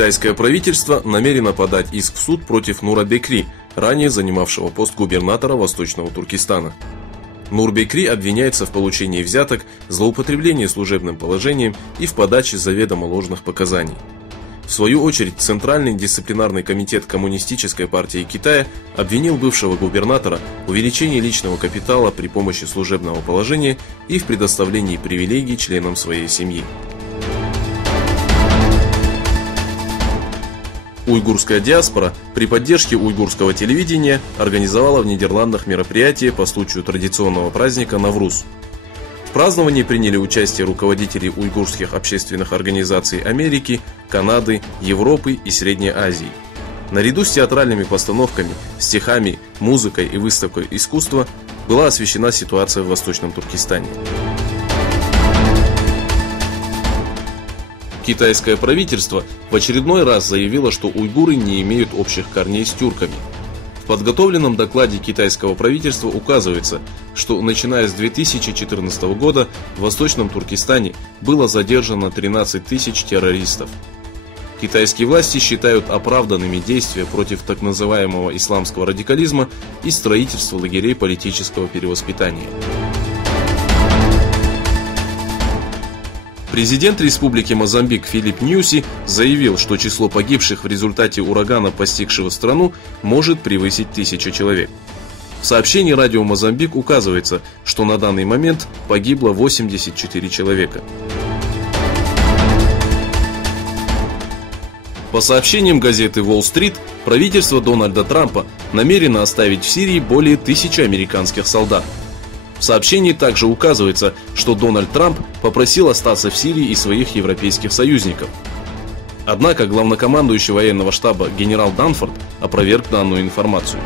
Китайское правительство намерено подать иск в суд против Нура Бекри, ранее занимавшего пост губернатора Восточного Туркестана. Нур Бекри обвиняется в получении взяток, злоупотреблении служебным положением и в подаче заведомо ложных показаний. В свою очередь, Центральный дисциплинарный комитет Коммунистической партии Китая обвинил бывшего губернатора в увеличении личного капитала при помощи служебного положения и в предоставлении привилегий членам своей семьи. Уйгурская диаспора при поддержке уйгурского телевидения организовала в Нидерландах мероприятие по случаю традиционного праздника Навруз. В праздновании приняли участие руководители уйгурских общественных организаций Америки, Канады, Европы и Средней Азии. Наряду с театральными постановками, стихами, музыкой и выставкой искусства была освещена ситуация в Восточном Туркестане. Китайское правительство в очередной раз заявило, что уйгуры не имеют общих корней с тюрками. В подготовленном докладе китайского правительства указывается, что начиная с 2014 года в Восточном Туркестане было задержано 13 тысяч террористов. Китайские власти считают оправданными действия против так называемого исламского радикализма и строительство лагерей политического перевоспитания. Президент Республики Мозамбик Филип Ньюси заявил, что число погибших в результате урагана, постигшего страну, может превысить 1000 человек. В сообщении радио Мозамбик указывается, что на данный момент погибло 84 человека. По сообщениям газеты Wall Street, правительство Дональда Трампа намерено оставить в Сирии более 1000 американских солдат. В сообщении также указывается, что Дональд Трамп попросил остаться в Сирии и своих европейских союзников. Однако главнокомандующий военного штаба генерал Данфорд опроверг данную информацию.